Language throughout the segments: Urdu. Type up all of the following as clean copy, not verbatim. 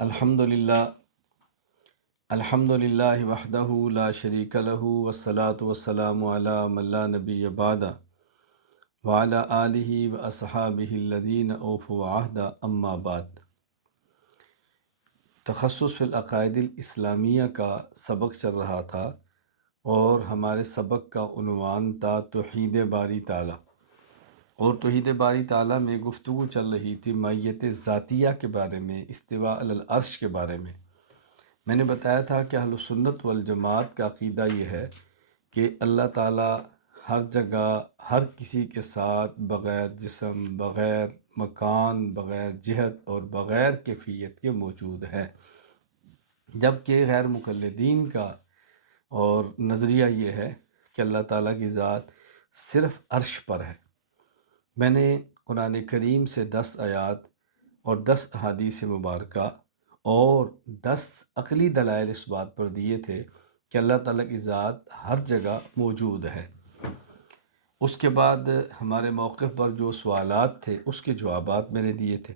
الحمدللہ الحمدللہ وحدہ لا شریک لہ والصلاة والسلام علی من لا نبی بعدہ وعلی آلہ واصحابہ الذین اوفوا عہدہ اما بعد۔ تخصص فی العقائد الاسلامیہ کا سبق چل رہا تھا اور ہمارے سبق کا عنوان تھا توحید باری تعالیٰ، اور توحید باری تعالیٰ میں گفتگو چل رہی تھی مائیت ذاتیہ کے بارے میں، استواء علی العرش کے بارے میں۔ میں نے بتایا تھا کہ اہل سنت والجماعت کا عقیدہ یہ ہے کہ اللہ تعالیٰ ہر جگہ ہر کسی کے ساتھ بغیر جسم، بغیر مکان، بغیر جہت اور بغیر کیفیت کے موجود ہے، جبکہ غیر مقلدین کا اور نظریہ یہ ہے کہ اللہ تعالیٰ کی ذات صرف عرش پر ہے۔ میں نے قرآن کریم سے 10 آیات اور 10 احادیث مبارکہ اور 10 عقلی دلائل اس بات پر دیے تھے کہ اللہ تعالیٰ کی ذات ہر جگہ موجود ہے۔ اس کے بعد ہمارے موقف پر جو سوالات تھے اس کے جوابات میں نے دیے تھے،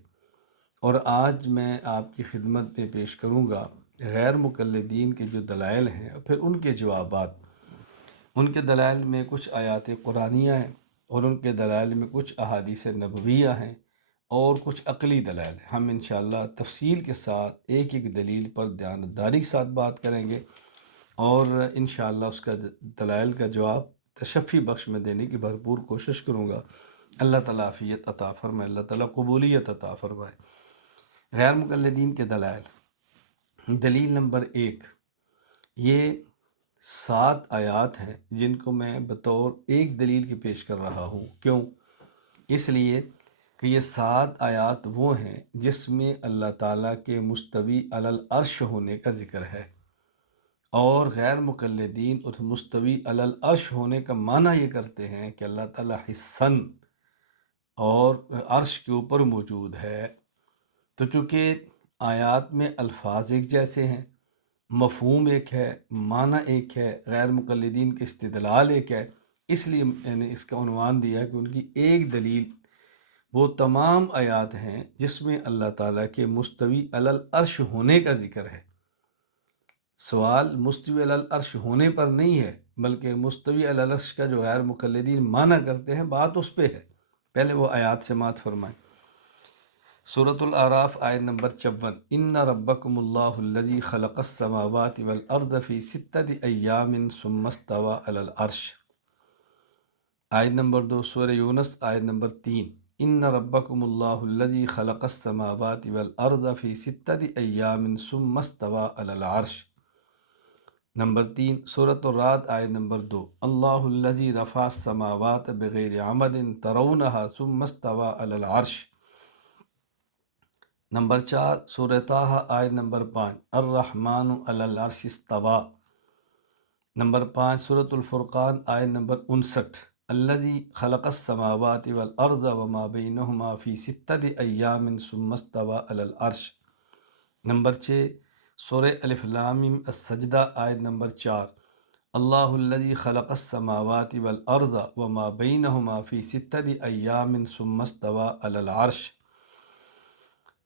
اور آج میں آپ کی خدمت میں پیش کروں گا غیر مقلدین کے جو دلائل ہیں اور پھر ان کے جوابات۔ ان کے دلائل میں کچھ آیات قرآنیہ ہیں اور ان کے دلائل میں کچھ احادیث نبویہ ہیں اور کچھ عقلی دلائل ہیں۔ ہم انشاءاللہ تفصیل کے ساتھ ایک ایک دلیل پر دیانتداری کے ساتھ بات کریں گے، اور انشاءاللہ اس کا دلائل کا جواب تشفی بخش میں دینے کی بھرپور کوشش کروں گا۔ اللہ تعالیٰ عافیت عطا فرمائے، اللہ تعالیٰ قبولیت عطا فرمائے۔ غیر مقلدین کے دلائل، دلیل نمبر 1، یہ 7 آیات ہیں جن کو میں بطور ایک دلیل کے پیش کر رہا ہوں۔ کیوں؟ اس لیے کہ یہ 7 آیات وہ ہیں جس میں اللہ تعالیٰ کے مستوی علی العرش ہونے کا ذکر ہے، اور غیر مقلدین اس مستوی علی العرش ہونے کا معنی یہ کرتے ہیں کہ اللہ تعالیٰ حسن اور عرش کے اوپر موجود ہے۔ تو چونکہ آیات میں الفاظ ایک جیسے ہیں، مفہوم ایک ہے، معنی ایک ہے، غیر مقلدین کے استدلال ایک ہے، اس لیے میں نے اس کا عنوان دیا کہ ان کی ایک دلیل وہ تمام آیات ہیں جس میں اللہ تعالیٰ کے مستوی علی العرش ہونے کا ذکر ہے۔ سوال مستوی علی العرش ہونے پر نہیں ہے، بلکہ مستوی علی العرش کا جو غیر مقلدین معنی کرتے ہیں، بات اس پہ ہے۔ پہلے وہ آیات سماعت فرمائیں۔ سورۃ الاعراف آیت نمبر 54، ان ربکم اللہ الذی خلق السماوات والارض فی 6 ایام ثم استوی علی العرش۔ آیت نمبر 2 سورہ یونس آیت نمبر 3، ان ربکم اللہ الذی خلق السماوات والارض فی 6 ایام ثم استوی علی العرش۔ نمبر 3 سورۃ الرعد آیت نمبر 2، اللہ الذی رفع السماوات بغیر عمد ترونہا ثم استوی علی العرش۔ نمبر 4 سورہ طٰہٰ آیت نمبر 5، الرحمن علی العرش استویٰ۔ نمبر 5 سورۃ الفرقان آیت نمبر 59، الذی خلق السماوات والارض وما بینہما فی 6 ایام ثم استویٰ علی العرش۔ نمبر 6 سورہ الف لام میم السجدہ آیت نمبر 4، اللہ الذی خلق السماوات والارض وما بینہما فی 6 ایام ثم استویٰ علی العرش۔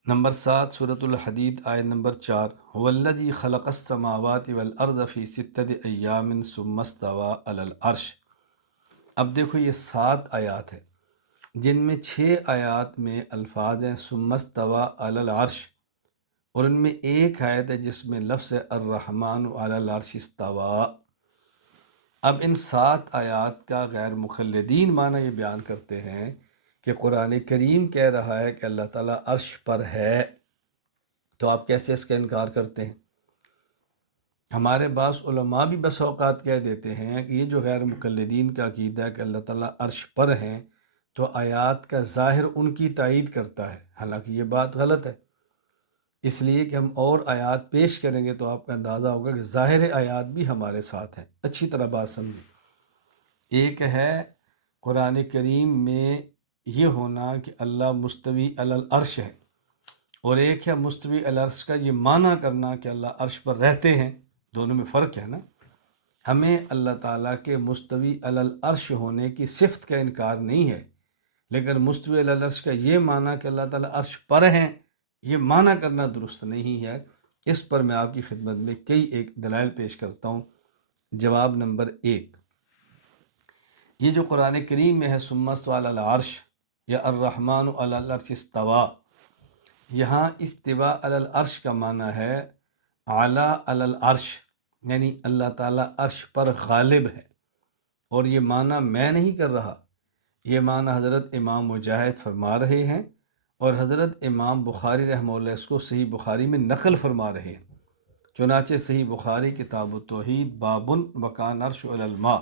نمبر 7 سورۃ الحدید آیت نمبر 4، هو الذی خلق السماوات والارض فی 6 ایام ثم استویٰ علی العرش۔ اب دیکھو یہ 7 آیات ہیں جن میں 6 آیات میں الفاظ ہیں ثم استویٰ علی العرش، اور ان میں ایک آیت ہے جس میں لفظ ہے الرحمن علی العرش استویٰ۔ اب ان 7 آیات کا غیر مقلدین معنی یہ بیان کرتے ہیں کہ قرآن کریم کہہ رہا ہے کہ اللہ تعالیٰ عرش پر ہے، تو آپ کیسے اس کا انکار کرتے ہیں؟ ہمارے بعض علماء بھی بس اوقات کہہ دیتے ہیں کہ یہ جو غیر مقلدین کا عقیدہ ہے کہ اللہ تعالیٰ عرش پر ہیں، تو آیات کا ظاہر ان کی تائید کرتا ہے، حالانکہ یہ بات غلط ہے۔ اس لیے کہ ہم اور آیات پیش کریں گے تو آپ کا اندازہ ہوگا کہ ظاہر آیات بھی ہمارے ساتھ ہیں۔ اچھی طرح بات سمجھیں، ایک ہے قرآن کریم میں یہ ہونا کہ اللہ مستوی علی العرش ہے، اور ایک ہے مستوی علی العرش کا یہ معنی کرنا کہ اللہ عرش پر رہتے ہیں، دونوں میں فرق ہے نا۔ ہمیں اللہ تعالیٰ کے مستوی علی العرش ہونے کی صفت کا انکار نہیں ہے، لیکن مستوی علی العرش کا یہ معنی کہ اللہ تعالیٰ عرش پر ہیں، یہ معنی کرنا درست نہیں ہے۔ اس پر میں آپ کی خدمت میں کئی ایک دلائل پیش کرتا ہوں۔ جواب نمبر 1، یہ جو قرآن کریم میں ہے ثم استوى علی العرش یا الرحمن علی العرش استوى، یہاں استوا علی العرش کا معنی ہے اعلیٰ علی العرش، یعنی اللہ تعالیٰ عرش پر غالب ہے۔ اور یہ معنی میں نہیں کر رہا، یہ معنی حضرت امام مجاہد فرما رہے ہیں، اور حضرت امام بخاری رحمہ اللہ اس کو صحیح بخاری میں نقل فرما رہے ہیں۔ چنانچہ صحیح بخاری کتاب التوحید بابن وکان عرش علی الماء،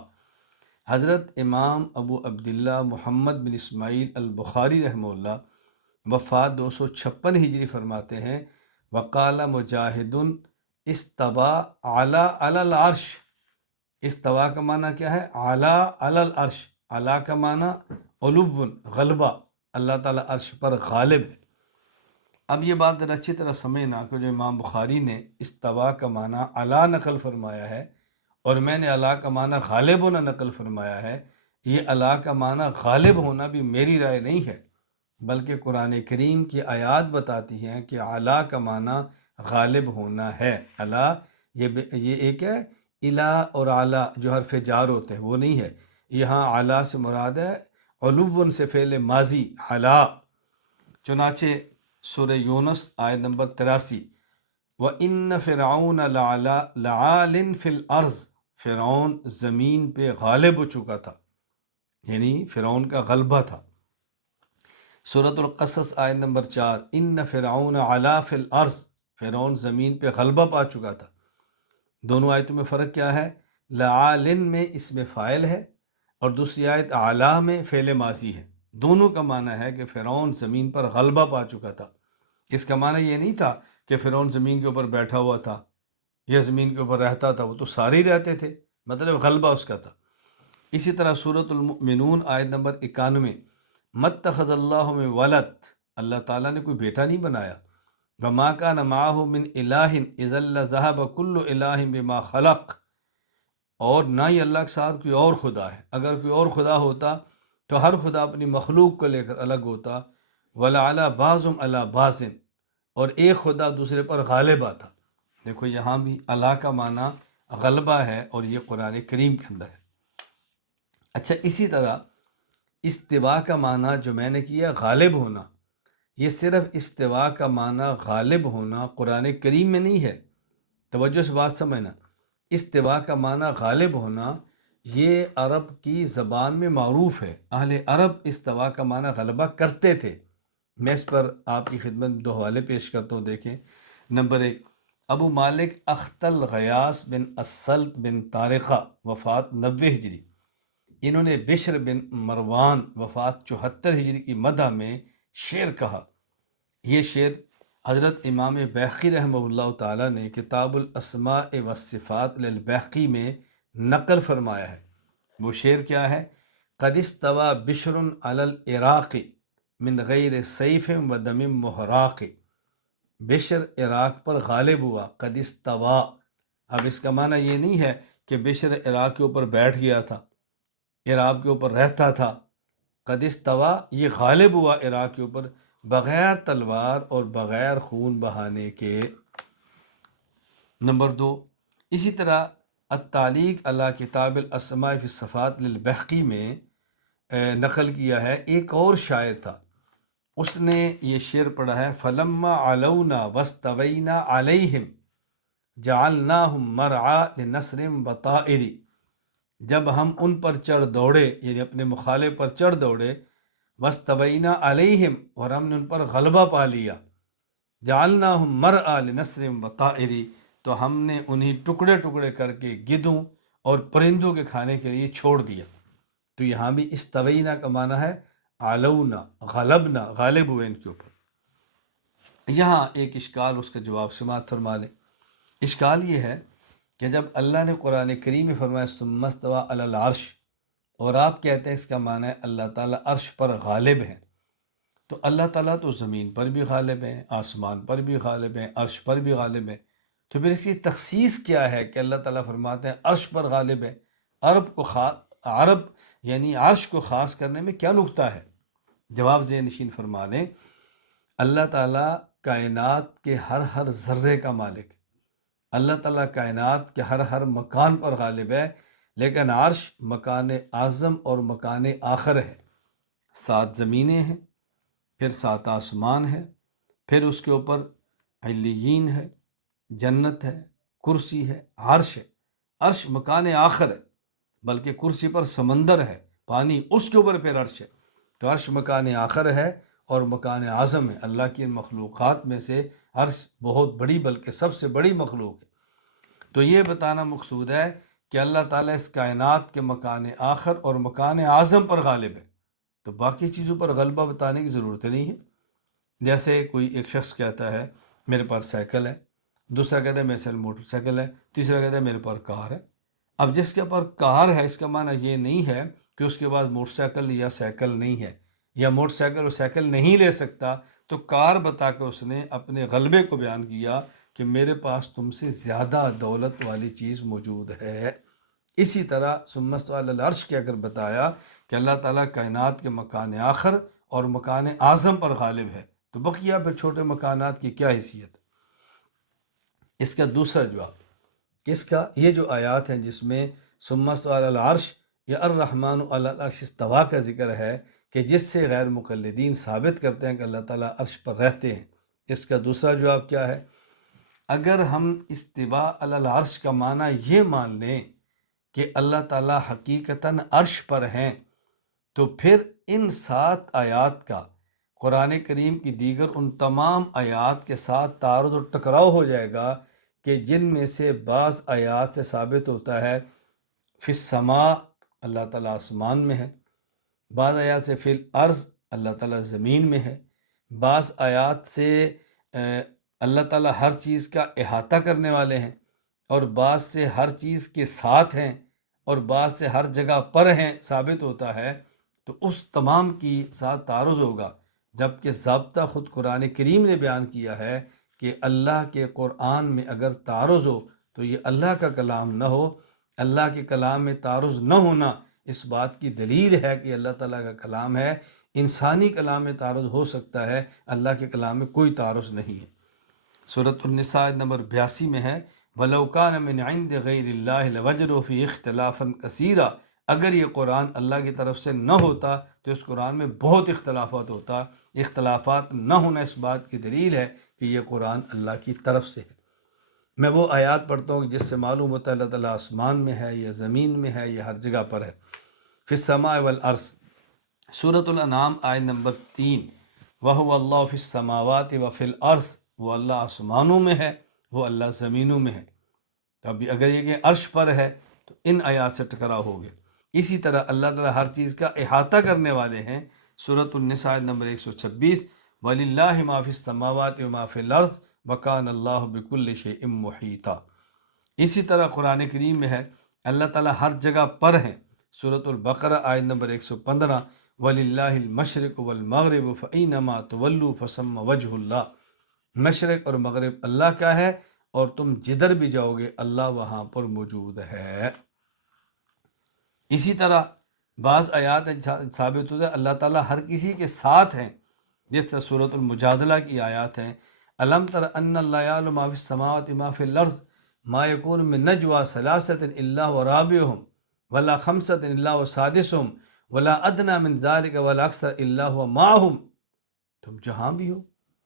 حضرت امام ابو عبداللہ محمد بن اسماعیل البخاری رحمہ اللہ وفات 256 ہجری فرماتے ہیں، وقال مجاہد استوا علی العرش۔ استوا کا معنی کیا ہے؟ علی العرش، علی کا معنی علو، غلبہ، اللہ تعالیٰ عرش پر غالب ہے۔ اب یہ بات ذرا اچھی طرح سمجھنا کہ جو امام بخاری نے استوا کا معنی علی نقل فرمایا ہے اور میں نے علی کا معنی غالب ہونا نقل فرمایا ہے، یہ علی کا معنی غالب ہونا بھی میری رائے نہیں ہے، بلکہ قرآن کریم کی آیات بتاتی ہیں کہ علی کا معنی غالب ہونا ہے۔ علی یہ ایک ہے، الہ اور اعلی جو حرف جار ہوتے ہیں وہ نہیں ہے، یہاں اعلیٰ سے مراد ہے علو سے فعل ماضی علی۔ چنانچہ سورہ یونس آیت نمبر 83، وَإِنَّ فِرْعَوْنَ لَعَالٍ فِي الْأَرْضِ، فرعون زمین پہ غالب ہو چکا تھا، یعنی فرعون کا غلبہ تھا۔ سورۃ القصص آیت نمبر 4، إِنَّ فِرْعَوْنَ عَلَا فِي الْأَرْضِ، فرعون زمین پہ غلبہ پا چکا تھا۔ دونوں آیتوں میں فرق کیا ہے؟ لعالن میں اسم فاعل ہے اور دوسری آیت اعلیٰ میں فعل ماضی ہے۔ دونوں کا معنی ہے کہ فرعون زمین پر غلبہ پا چکا تھا۔ اس کا معنی یہ نہیں تھا کہ فرعون زمین کے اوپر بیٹھا ہوا تھا یا زمین کے اوپر رہتا تھا، وہ تو سارے ہی رہتے تھے، مطلب غلبہ اس کا تھا۔ اسی طرح سورۃ المؤمنون آیت نمبر 91، مَتَّخَذَ اللَّهُ مِن وَلَدٍ، اللہ تعالیٰ نے کوئی بیٹا نہیں بنایا، وَمَا كَانَ مَعَهُ مِنْ إِلَٰهٍ إِذًا لَذَهَبَ كُلُّ إِلَٰهٍ بِمَا خَلَقَ، اور نہ ہی اللہ کے ساتھ کوئی اور خدا ہے، اگر کوئی اور خدا ہوتا تو ہر خدا اپنی مخلوق کو لے کر الگ ہوتا، وَلَعَلَى بَعْضُهُمْ عَلَى بَعْضٍ، اور ایک خدا دوسرے پر غالب آتا۔ دیکھو یہاں بھی اللہ کا معنی غلبہ ہے اور یہ قرآن کریم کے اندر ہے۔ اچھا، اسی طرح استوا کا معنی جو میں نے کیا غالب ہونا، یہ صرف استوا کا معنی غالب ہونا قرآن کریم میں نہیں ہے، توجہ سے بات سمجھنا۔ استوا کا معنی غالب ہونا یہ عرب کی زبان میں معروف ہے، اہل عرب استوا کا معنی غلبہ کرتے تھے۔ میں اس پر آپ کی خدمت میں 2 حوالے پیش کرتا ہوں، دیکھیں۔ نمبر 1، ابو مالک اختل غیاث بن السلط بن طارقہ وفات 90 ہجری، انہوں نے بشر بن مروان وفات 74 ہجری کی مدح میں شعر کہا۔ یہ شعر حضرت امام بیہقی رحمہ اللہ تعالیٰ نے کتاب الاسماء والصفات للبیہقی میں نقل فرمایا ہے۔ وہ شعر کیا ہے؟ قد استوى بشر علی العراق من غیر سیف و دم محراق، بشر عراق پر غالب ہوا، قد استوى۔ اب اس کا معنی یہ نہیں ہے کہ بشر عراق کے اوپر بیٹھ گیا تھا، عراق کے اوپر رہتا تھا۔ قد استوى یہ غالب ہوا عراق کے اوپر بغیر تلوار اور بغیر خون بہانے کے۔ نمبر 2، اسی طرح التعلیق علی کتاب الاسماء فی الصفات للبیہقی میں نقل کیا ہے، ایک اور شاعر تھا، اس نے یہ شعر پڑھا ہے، فلما علونا واستوینا علیہم جعلناہم مرعا لنسر وطائر، جب ہم ان پر چڑھ دوڑے، یعنی اپنے مخالف پر چڑھ دوڑے، واستوینا علیہم، اور ہم نے ان پر غلبہ پا لیا، جعلناہم مرعا لنسر وطائر، تو ہم نے انہیں ٹکڑے ٹکڑے کر کے گدوں اور پرندوں کے کھانے کے لیے چھوڑ دیا۔ تو یہاں بھی استوینا کا معنی ہے علونا، غلبنا، غالب ہوئے ان کے اوپر۔ یہاں ایک اشکال، اس کا جواب سماعت فرما لیں۔ اشکال یہ ہے کہ جب اللہ نے قرآن کریم میں فرمایا ثم استوى علی العرش، اور آپ کہتے ہیں اس کا معنی ہے اللہ تعالیٰ عرش پر غالب ہے، تو اللہ تعالیٰ تو زمین پر بھی غالب ہیں، آسمان پر بھی غالب ہیں، عرش پر بھی غالب ہیں، تو پھر اس کی تخصیص کیا ہے کہ اللہ تعالیٰ فرماتے ہیں عرش پر غالب ہے؟ عرب یعنی عرش کو خاص کرنے میں کیا نکتہ ہے؟ جواب ذہن نشین فرما لیں، اللہ تعالیٰ کائنات کے ہر ذرے کا مالک ہے۔ اللہ تعالیٰ کائنات کے ہر مکان پر غالب ہے، لیکن عرش مکان اعظم اور مکان آخر ہے۔ 7 زمینیں ہیں، پھر 7 آسمان ہے، پھر اس کے اوپر علیین ہے، جنت ہے، کرسی ہے، عرش ہے۔ عرش مکان آخر ہے، بلکہ کرسی پر سمندر ہے، پانی، اس کے اوپر پھر عرش ہے۔ تو عرش مکان آخر ہے اور مکان اعظم ہے۔ اللہ کی مخلوقات میں سے عرش بہت بڑی، بلکہ سب سے بڑی مخلوق ہے۔ تو یہ بتانا مقصود ہے کہ اللہ تعالیٰ اس کائنات کے مکان آخر اور مکان اعظم پر غالب ہے، تو باقی چیزوں پر غلبہ بتانے کی ضرورت نہیں ہے۔ جیسے کوئی ایک شخص کہتا ہے میرے پاس سائیکل ہے، دوسرا کہتا ہے میرے ساتھ موٹر سائیکل ہے، تیسرا کہتا ہے میرے پاس کار ہے۔ اب جس کے پاس کار ہے، اس کا معنی یہ نہیں ہے کہ اس کے پاس موٹر سائیکل یا سائیکل نہیں ہے، یا موٹر سائیکل اور سائیکل نہیں لے سکتا، تو کار بتا کے اس نے اپنے غلبے کو بیان کیا کہ میرے پاس تم سے زیادہ دولت والی چیز موجود ہے۔ اسی طرح ثم استوى علی العرش کے اگر بتایا کہ اللہ تعالیٰ کائنات کے مکان آخر اور مکان اعظم پر غالب ہے، تو بقیہ پھر چھوٹے مکانات کی کیا حیثیت؟ اس کا دوسرا جواب کس کا؟ یہ جو آیات ہیں جس میں ثم استوى علی العرش یا الرحمن علی العرش استوى کا ذکر ہے، کہ جس سے غیر مقلدین ثابت کرتے ہیں کہ اللہ تعالیٰ عرش پر رہتے ہیں، اس کا دوسرا جواب کیا ہے؟ اگر ہم استواء علی العرش کا معنی یہ مان لیں کہ اللہ تعالیٰ حقیقتاً عرش پر ہیں، تو پھر ان 7 آیات کا قرآن کریم کی دیگر ان تمام آیات کے ساتھ تعارض اور ٹکراؤ ہو جائے گا، کہ جن میں سے بعض آیات سے ثابت ہوتا ہے فی السماء اللہ تعالیٰ آسمان میں ہے، بعض آیات سے فی الارض اللہ تعالیٰ زمین میں ہے، بعض آیات سے اللہ تعالیٰ ہر چیز کا احاطہ کرنے والے ہیں، اور بعض سے ہر چیز کے ساتھ ہیں، اور بعض سے ہر جگہ پر ہیں ثابت ہوتا ہے، تو اس تمام کی ساتھ تعارض ہوگا۔ جبکہ ضابطہ خود قرآن کریم نے بیان کیا ہے کہ اللہ کے قرآن میں اگر تعارض ہو تو یہ اللہ کا کلام نہ ہو۔ اللہ کے کلام میں تعارض نہ ہونا اس بات کی دلیل ہے کہ اللہ تعالیٰ کا کلام ہے۔ انسانی کلام میں تعارض ہو سکتا ہے، اللہ کے کلام میں کوئی تعارض نہیں ہے۔ سورۃ النساء نمبر 82 میں ہے وَلَوْ كَانَ مِنْ عِنْدِ غَيْرِ اللَّهِ لَوَجَدُوا فِيهِ اخْتِلَافًا كَثِيرًا، اگر یہ قرآن اللہ کی طرف سے نہ ہوتا تو اس قرآن میں بہت اختلافات ہوتا۔ اختلافات نہ ہونا اس بات کی دلیل ہے کہ یہ قرآن اللہ کی طرف سے ہے۔ میں وہ آیات پڑھتا ہوں جس سے معلوم ہوتا ہے اللہ تعالیٰ آسمان میں ہے یا زمین میں ہے یا ہر جگہ پر ہے۔ فی السماء والارض، سورۃ الانعام آیت نمبر 3، وَهُوَ اللَّهُ فِي السَّمَاوَاتِ وَفِي الْأَرْضِ، وہ اللہ آسمانوں میں ہے، وہ اللہ زمینوں میں ہے۔ تو ابھی اگر یہ کہ عرش پر ہے تو ان آیات سے ٹکراؤ ہو گیا۔ اسی طرح اللہ تعالیٰ ہر چیز کا احاطہ کرنے والے ہیں۔ سورۃ النساء نمبر 126، وَلِلَّهِ مَا فِي السَّمَاوَاتِ وَمَا فِي الْأَرْضِ وَكَانَ اللَّهُ بِكُلِّ شَيْءٍ مُحِيطًا۔ اسی طرح قرآن کریم میں ہے اللہ تعالیٰ ہر جگہ پر ہیں۔ سورۃ البقرہ آیت نمبر 115، وَلِلَّهِ الْمَشْرِقُ وَالْمَغْرِبُ فَأَيْنَمَا تُوَلُّوا فَثَمَّ وَجْهُ اللَّهِ، مشرق اور مغرب اللہ کا ہے، اور تم جدھر بھی جاؤ گے اللہ وہاں پر موجود ہے۔ اسی طرح بعض آیات ثابت ہوتا ہے اللہ تعالیٰ ہر کسی کے ساتھ ہیں، جس طرح سورۃ المجادلہ کی آیات ہیں الم تر ان اللہ یعلم ما فی السماوات ما فی الارض ما یکون من نجوا ثلاثۃ الا ورابعهم ولا خمسۃ الا وسادسهم ولا ادنى من ذلك ولا اکثر الا هو معهم، تم جہاں بھی ہو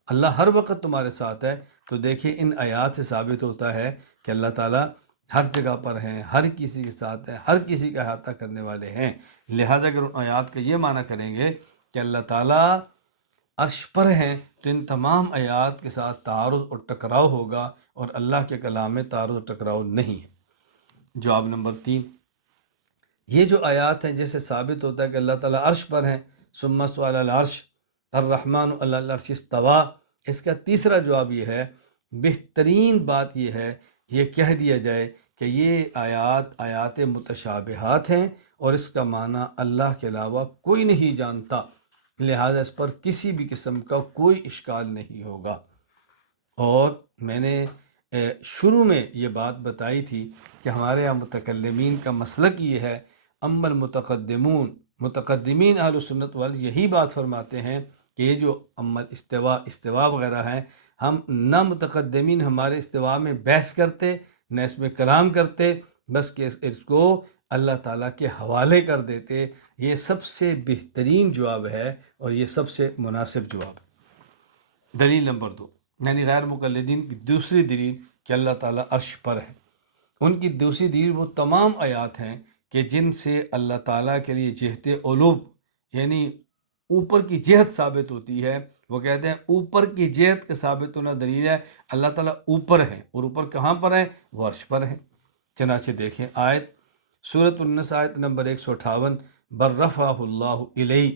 اللہ ہر وقت تمہارے ساتھ ہے۔ تو دیکھیں ان آیات سے ثابت ہوتا ہے کہ اللہ تعالیٰ ہر جگہ پر ہیں، ہر کسی کے ساتھ ہیں، ہر کسی کا احاطہ کرنے والے ہیں۔ لہٰذا اگر ان آیات کا یہ معنی کریں گے کہ اللہ تعالیٰ عرش پر ہیں تو ان تمام آیات کے ساتھ تعارض اور ٹکراؤ ہوگا، اور اللہ کے کلام میں تعارض اور ٹکراؤ نہیں ہے۔ جواب نمبر 3، یہ جو آیات ہیں جیسے ثابت ہوتا ہے کہ اللہ تعالیٰ عرش پر ہیں، ثم استوى علی العرش الرحمن علی العرش استوى، اس کا تیسرا جواب یہ ہے، بہترین بات یہ ہے یہ کہہ دیا جائے کہ یہ آیات متشابہات ہیں، اور اس کا معنی اللہ کے علاوہ کوئی نہیں جانتا، لہذا اس پر کسی بھی قسم کا کوئی اشکال نہیں ہوگا۔ اور میں نے شروع میں یہ بات بتائی تھی کہ ہمارے یہاں متکلمین کا مسلک یہ ہے، اما متقدمین اہل سنت وال یہی بات فرماتے ہیں کہ یہ جو اما استوا وغیرہ ہیں ہم نہ متقدمین ہمارے استوا میں بحث کرتے نہ اس میں کلام کرتے، بس کہ اس کو اللہ تعالیٰ کے حوالے کر دیتے۔ یہ سب سے بہترین جواب ہے اور یہ سب سے مناسب جواب ہے۔ دلیل نمبر 2، یعنی غیر مقلدین کی دوسری دلیل کہ اللہ تعالیٰ عرش پر ہے۔ ان کی دوسری دلیل وہ تمام آیات ہیں کہ جن سے اللہ تعالیٰ کے لیے جہت علوب یعنی اوپر کی جہت ثابت ہوتی ہے۔ وہ کہتے ہیں اوپر کی جہت کا ثابت ہونا دلیل ہے اللہ تعالیٰ اوپر ہے، اور اوپر کہاں پر ہے؟ وہ عرش پر ہے۔ چنانچہ دیکھیں آیت سورۃ النس آیت نمبر 158، بر رفعہ اللہ الیہ،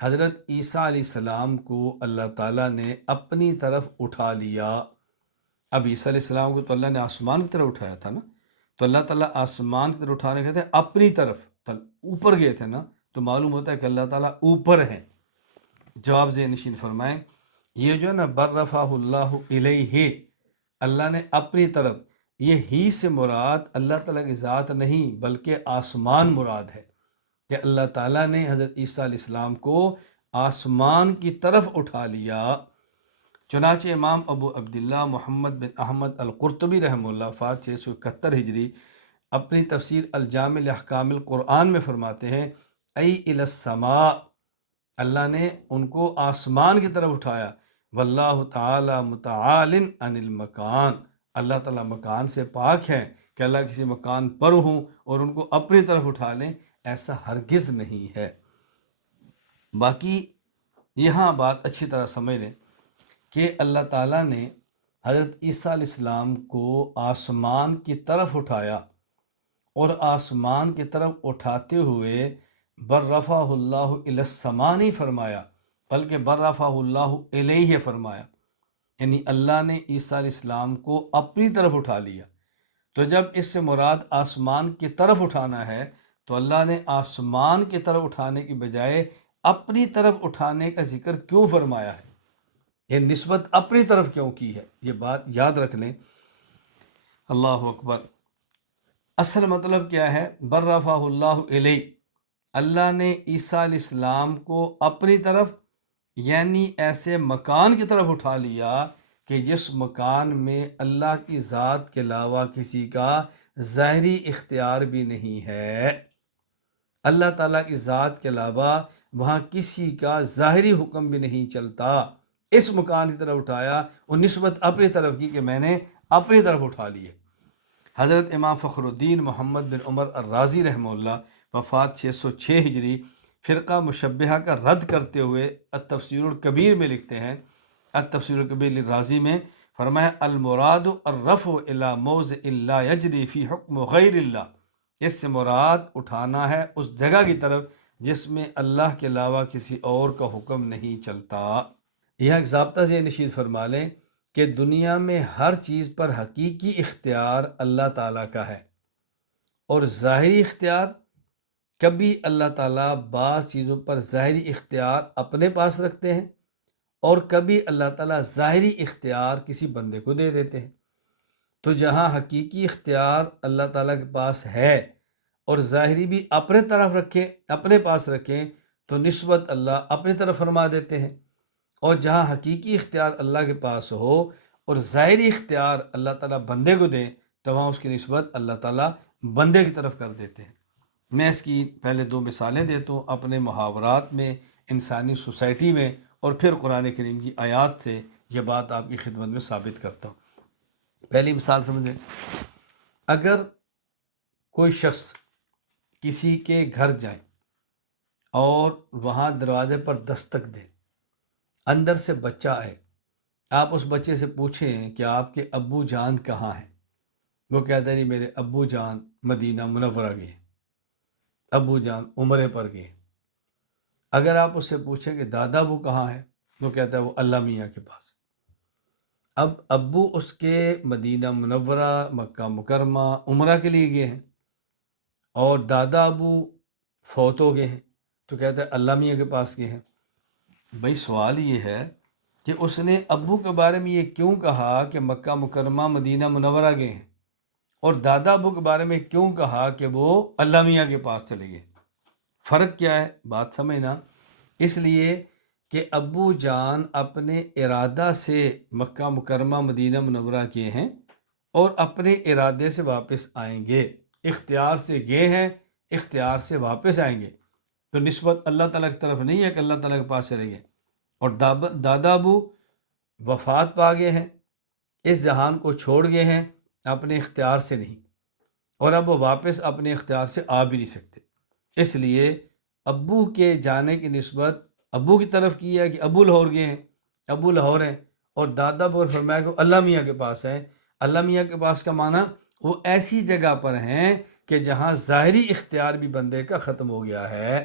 حضرت عیسیٰ علیہ السلام کو اللہ تعالیٰ نے اپنی طرف اٹھا لیا۔ اب عیسیٰ علیہ السلام کو تو اللہ نے آسمان کی طرف اٹھایا تھا نا، تو اللہ تعالیٰ آسمان کی طرف اٹھانے کہتے ہیں اپنی طرف، تو اوپر گئے تھے نا، تو معلوم ہوتا ہے کہ اللہ تعالیٰ اوپر ہے۔ جواب ذہن نشین فرمائیں، یہ جو ہے نا بر رفعہ اللہ الیہ، اللہ نے اپنی طرف، یہ ہی سے مراد اللہ تعالیٰ کی ذات نہیں بلکہ آسمان مراد ہے، کہ اللہ تعالیٰ نے حضرت عیسیٰ علیہ السلام کو آسمان کی طرف اٹھا لیا۔ چنانچہ امام ابو عبداللہ محمد بن احمد القرطبی رحمہ اللہ وفات 671 ہجری اپنی تفسیر الجامع لاحکام القرآن میں فرماتے ہیں، ای الی السماء، اللہ نے ان کو آسمان کی طرف اٹھایا، واللہ تعالی متعال عن المکان، اللہ تعالیٰ مکان سے پاک ہے کہ اللہ کسی مکان پر ہوں اور ان کو اپنی طرف اٹھا لیں، ایسا ہرگز نہیں ہے۔ باقی یہاں بات اچھی طرح سمجھ لیں کہ اللہ تعالیٰ نے حضرت عیسیٰ علیہ السلام کو آسمان کی طرف اٹھایا، اور آسمان کی طرف اٹھاتے ہوئے بر رفعہ اللہ الی السماء نہیں فرمایا بلکہ بر رفعہ اللہ الیہ فرمایا، یعنی اللہ نے عیسیٰ علیہ السلام کو اپنی طرف اٹھا لیا۔ تو جب اس سے مراد آسمان کی طرف اٹھانا ہے تو اللہ نے آسمان کی طرف اٹھانے کی بجائے اپنی طرف اٹھانے کا ذکر کیوں فرمایا ہے؟ یہ نسبت اپنی طرف کیوں کی ہے؟ یہ بات یاد رکھ لیں۔ اللہ اکبر۔ اصل مطلب کیا ہے؟ بر رفعہ اللہ الیہ، اللہ نے عیسیٰ علیہ السلام کو اپنی طرف یعنی ایسے مکان کی طرف اٹھا لیا کہ جس مکان میں اللہ کی ذات کے علاوہ کسی کا ظاہری اختیار بھی نہیں ہے۔ اللہ تعالیٰ کی ذات کے علاوہ وہاں کسی کا ظاہری حکم بھی نہیں چلتا، اس مکان کی طرف اٹھایا اور نسبت اپنی طرف کی کہ میں نے اپنی طرف اٹھا لیے۔ حضرت امام فخر الدین محمد بن عمر الرازی رحمہ اللہ وفات 606 ہجری فرقہ مشبہہ کا رد کرتے ہوئے التفسیر الکبیر میں لکھتے ہیں، التفسیر الکبیر للرازی میں فرمایا، المراد الرفع الی موضع لا یجری فی حکم غیر اللہ، اس سے مراد اٹھانا ہے اس جگہ کی طرف جس میں اللہ کے علاوہ کسی اور کا حکم نہیں چلتا۔ یہاں ایک ضابطہ ذہن نشین فرما لیں کہ دنیا میں ہر چیز پر حقیقی اختیار اللہ تعالیٰ کا ہے، اور ظاہری اختیار کبھی اللہ تعالیٰ بعض چیزوں پر ظاہری اختیار اپنے پاس رکھتے ہیں اور کبھی اللہ تعالیٰ ظاہری اختیار کسی بندے کو دے دیتے ہیں۔ تو جہاں حقیقی اختیار اللہ تعالیٰ کے پاس ہے اور ظاہری بھی اپنے طرف رکھیں، اپنے پاس رکھیں، تو نسبت اللہ اپنی طرف فرما دیتے ہیں، اور جہاں حقیقی اختیار اللہ کے پاس ہو اور ظاہری اختیار اللہ تعالیٰ بندے کو دیں تو وہاں اس کی نسبت اللہ تعالیٰ بندے کی طرف کر دیتے ہیں۔ میں اس کی پہلے 2 مثالیں دیتا ہوں اپنے محاورات میں، انسانی سوسائٹی میں، اور پھر قرآن کریم کی آیات سے یہ بات آپ کی خدمت میں ثابت کرتا ہوں۔ پہلی مثال سمجھیں، اگر کوئی شخص کسی کے گھر جائے اور وہاں دروازے پر دستک دے، اندر سے بچہ آئے، آپ اس بچے سے پوچھیں کہ آپ کے ابو جان کہاں ہیں، وہ کہتا ہے نہیں میرے ابو جان مدینہ منورہ گئے، ابو جان عمرے پر گئے۔ اگر آپ اس سے پوچھیں کہ دادا ابو کہاں ہے، وہ کہتا ہے وہ اللہ میاں کے پاس۔ اب ابو اس کے مدینہ منورہ مکہ مکرمہ عمرہ کے لیے گئے ہیں اور دادا ابو فوت ہو گئے ہیں، تو کہتا ہے اللہ میاں کے پاس گئے ہیں۔ بھائی سوال یہ ہے کہ اس نے ابو کے بارے میں یہ کیوں کہا کہ مکہ مکرمہ مدینہ منورہ گئے ہیں، اور دادا ابو کے بارے میں کیوں کہا کہ وہ اللہ میاں کے پاس چلے گئے؟ فرق کیا ہے؟ بات سمجھنا۔ اس لیے کہ ابو جان اپنے ارادہ سے مکہ مکرمہ مدینہ منورہ کیے ہیں اور اپنے ارادے سے واپس آئیں گے، اختیار سے گئے ہیں، اختیار سے واپس آئیں گے، تو نسبت اللہ تعالیٰ کی طرف نہیں ہے کہ اللہ تعالیٰ کے پاس چلیں گے۔ اور دادا ابو وفات پا گئے ہیں، اس جہان کو چھوڑ گئے ہیں اپنے اختیار سے نہیں، اور اب وہ واپس اپنے اختیار سے آ بھی نہیں سکتے، اس لیے ابو کے جانے کی نسبت ابو کی طرف کی ہے کہ ابو لاہور گئے ہیں، ابو لاہور ہیں، اور دادا ابو اور فرمایا کہ اللہ میاں کے پاس ہیں۔ اللہ میاں کے پاس کا معنی وہ ایسی جگہ پر ہیں کہ جہاں ظاہری اختیار بھی بندے کا ختم ہو گیا ہے،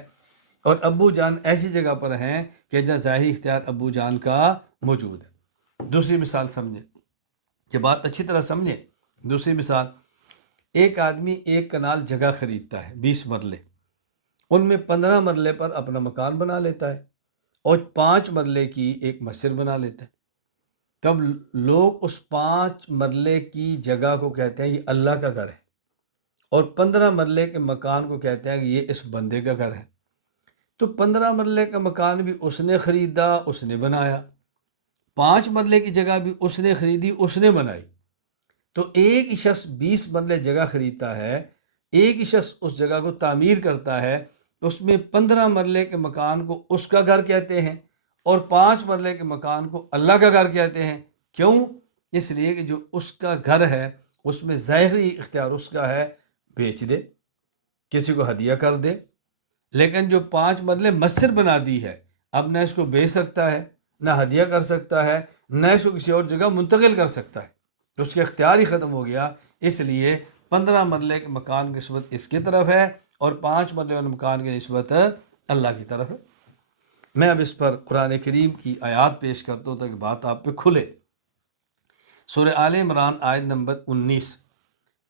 اور ابو جان ایسی جگہ پر ہیں کہ جہاں ظاہری اختیار ابو جان کا موجود ہے۔ دوسری مثال سمجھیں، یہ بات اچھی طرح سمجھیں۔ دوسری مثال، ایک آدمی ایک کنال جگہ خریدتا ہے 20 مرلے، ان میں 15 مرلے پر اپنا مکان بنا لیتا ہے اور 5 مرلے کی ایک مسجد بنا لیتا ہے۔ تب لوگ اس 5 مرلے کی جگہ کو کہتے ہیں یہ اللہ کا گھر ہے، اور 15 مرلے کے مکان کو کہتے ہیں کہ یہ اس بندے کا گھر ہے۔ تو 15 مرلے کا مکان بھی اس نے خریدا، اس نے بنایا، 5 مرلے کی جگہ بھی اس نے خریدی، اس نے بنائی۔ تو ایک ہی شخص 20 مرلے جگہ خریدتا ہے، ایک ہی شخص اس جگہ کو تعمیر کرتا ہے، اس میں 15 مرلے کے مکان کو اس کا گھر کہتے ہیں اور 5 مرلے کے مکان کو اللہ کا گھر کہتے ہیں۔ کیوں؟ اس لیے کہ جو اس کا گھر ہے اس میں ظاہری اختیار اس کا ہے، بیچ دے، کسی کو ہدیہ کر دے، لیکن جو 5 مرلے مسجد بنا دی ہے، اب نہ اس کو بیچ سکتا ہے، نہ ہدیہ کر سکتا ہے، نہ اس کو کسی اور جگہ منتقل کر سکتا ہے، تو اس کے اختیار ہی ختم ہو گیا۔ اس لیے 15 مرلے کے مکان کی نسبت اس کی طرف ہے اور 5 مرلے والے مکان کی نسبت اللہ کی طرف ہے۔ میں اب اس پر قرآن کریم کی آیات پیش کرتا ہوں تاکہ بات آپ پہ کھلے۔ سورہ آل عمران آیت نمبر 19،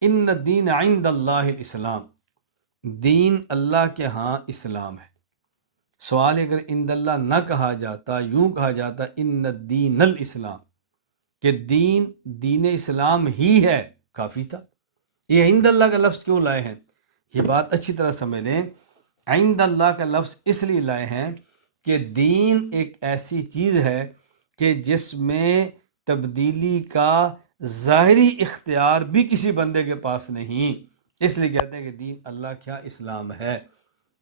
ان الدین عند اللہ الاسلام، دین اللہ کے ہاں اسلام ہے۔ سوال اگر عند اللہ نہ کہا جاتا، یوں کہا جاتا ان الدین الاسلام، کہ دین اسلام ہی ہے، کافی تھا۔ یہ عند اللہ کا لفظ کیوں لائے ہیں؟ یہ بات اچھی طرح سمجھ لیں۔ عند اللہ کا لفظ اس لیے لائے ہیں کہ دین ایک ایسی چیز ہے کہ جس میں تبدیلی کا ظاہری اختیار بھی کسی بندے کے پاس نہیں، اس لیے کہتے ہیں کہ دین اللہ کیا اسلام ہے،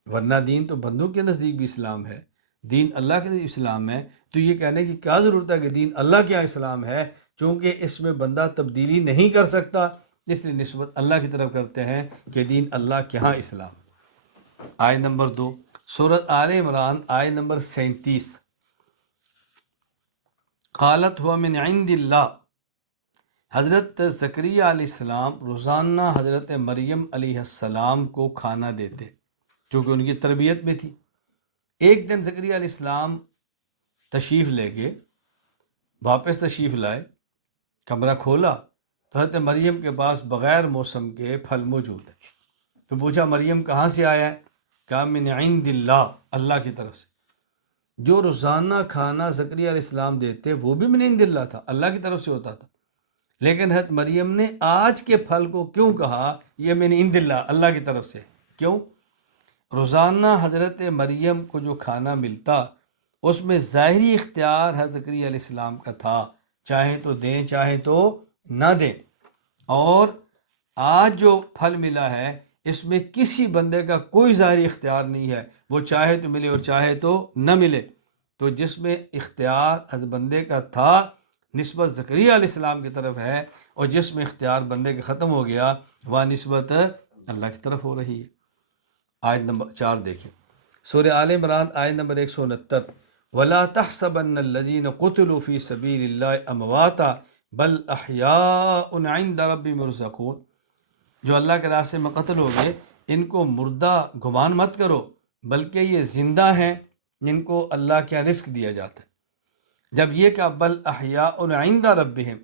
ورنہ دین تو بندوں کے نزدیک بھی اسلام ہے، دین اللہ کے نزدیک اسلام ہے۔ تو یہ کہنے کی کیا ضرورت ہے کہ دین اللہ کیا اسلام ہے، چونکہ اس میں بندہ تبدیلی نہیں کر سکتا، اس لیے نسبت اللہ کی طرف کرتے ہیں کہ دین اللہ کے ہاں اسلام۔ آیت نمبر 2، سورۃ آل عمران آیت نمبر 37، قالت ہوا من عند اللہ، حضرت زکریا علیہ السلام روزانہ حضرت مریم علیہ السلام کو کھانا دیتے کیونکہ ان کی تربیت میں تھی۔ ایک دن زکریا علیہ السلام تشریف لے کے واپس تشریف لائے، کمرہ کھولا تو حضرت مریم کے پاس بغیر موسم کے پھل موجود ہے۔ تو پوچھا مریم کہاں سے آیا ہے؟ کہا من عند اللہ، اللہ کی طرف سے۔ جو روزانہ کھانا زکریا علیہ السلام دیتے وہ بھی من عند اللہ تھا، اللہ کی طرف سے ہوتا تھا، لیکن حضرت مریم نے آج کے پھل کو کیوں کہا یہ من عند اللہ، اللہ کی طرف سے؟ کیوں؟ روزانہ حضرت مریم کو جو کھانا ملتا اس میں ظاہری اختیار حضرت زکریا علیہ السلام کا تھا، چاہے تو دیں چاہے تو نہ دیں، اور آج جو پھل ملا ہے اس میں کسی بندے کا کوئی ظاہری اختیار نہیں ہے، وہ چاہے تو ملے اور چاہے تو نہ ملے۔ تو جس میں اختیار حضرت بندے کا تھا نسبت زکریا علیہ السلام کی طرف ہے، اور جس میں اختیار بندے کے ختم ہو گیا وہ نسبت اللہ کی طرف ہو رہی ہے۔ آیت نمبر 4 دیکھیں، سورہ آل عمران آیت نمبر 169، وَلَا تَحْسَبَنَّ الَّذِينَ قُتِلُوا فِي سَبِيلِ اللَّهِ أَمْوَاتًا بَلْ أَحْيَاءٌ عِندَ رَبِّهِمْ يُرْزَقُونَ، جو اللہ کے راستے میں قتل ہو گئے ان کو مردہ گمان مت کرو، بلکہ یہ زندہ ہیں، ان کو اللہ کا رزق دیا جاتا ہے۔ جب یہ کہ بل احیاء عند ربہم،